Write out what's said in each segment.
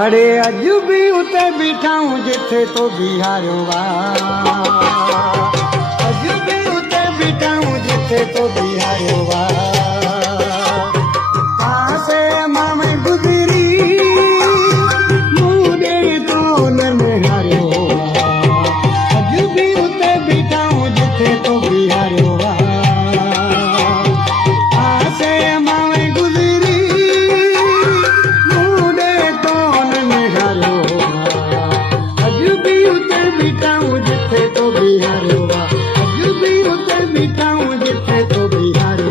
अरे अज भी उते बिठाऊं जिथे तो बिहारो अज भी उते बिठाऊं जिथे तो बिहारो पासे मामे गुजरी मुझे तो नहारो अज भी उते बिठाऊं जिथे तो बिहारो पासे मामे गुजरी मुझे तो नहारो अज भी उते बिठाऊं जिथे तो बिहारो अज भी उते बिठाऊं जिथे तो बिहारो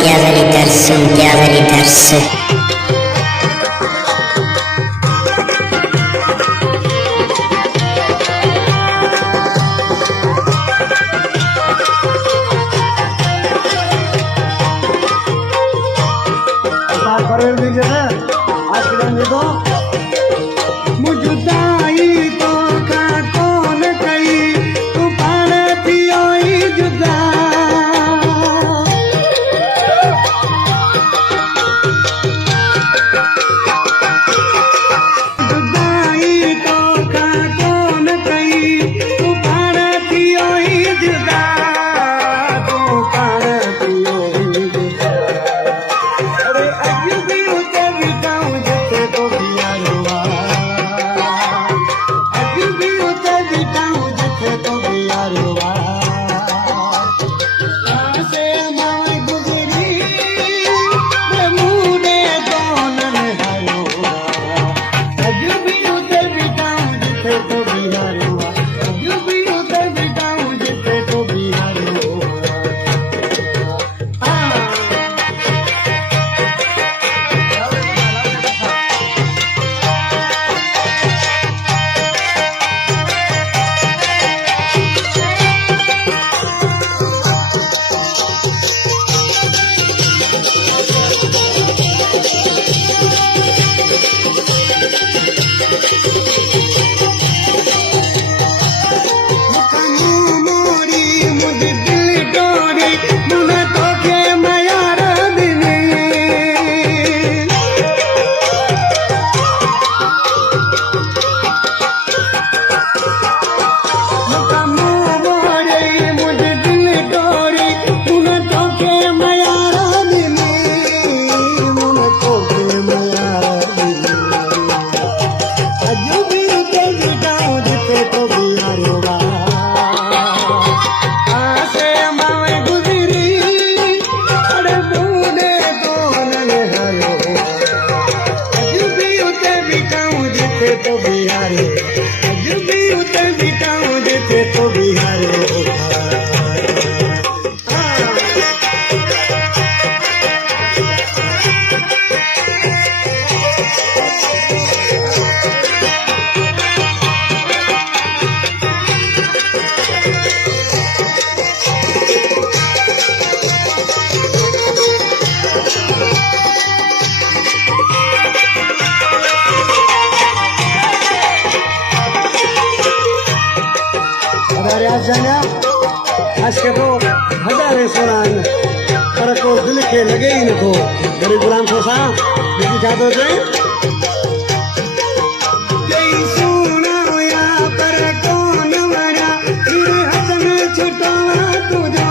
क्या जरी दर्स मुझदाई तो का कौन कई तू पाण थियो जुदा जुदाई तो का कौन कई तू पाण थियो जुदा तू पाण थियो जुदा अरे अज भी उते बिठाऊं जिथे तो बिहारो अज भी उते बिठाऊं जिथे तो बिहारो से मावे गुजरी मुझे तो नहारो अज भी उते बिठाऊं जिथे तो बिहारो अज भी उते बिठाऊं जिथे तो बिहारो तो बिहारो अज भी उते बिठाऊं जिथे तो बिहारो आज के तो हजारे सुनान पर को दिल के लगे ही न को गरीब गुलाम को सा बिकी जादो जे जय सोना होया पर कौन मरा फिर हसन छुटावा तुझा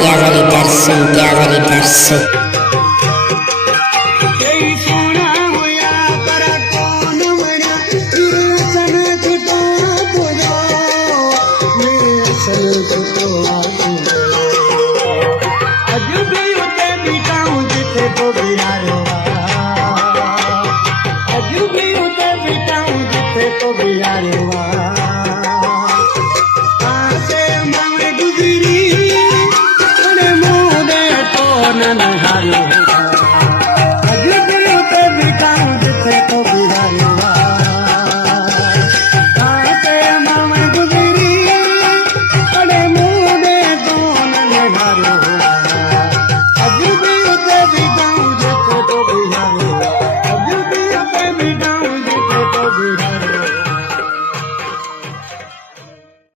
क्या जरी दर्स जय सोना होया पर कौन मरा फिर हसन छुटावा तुझा मेरे हसन छुटावा तुझा अज भी उते बिठाऊं जिथे तो बिहारो अज भी उते बिठाऊं जिथे तो बिहारो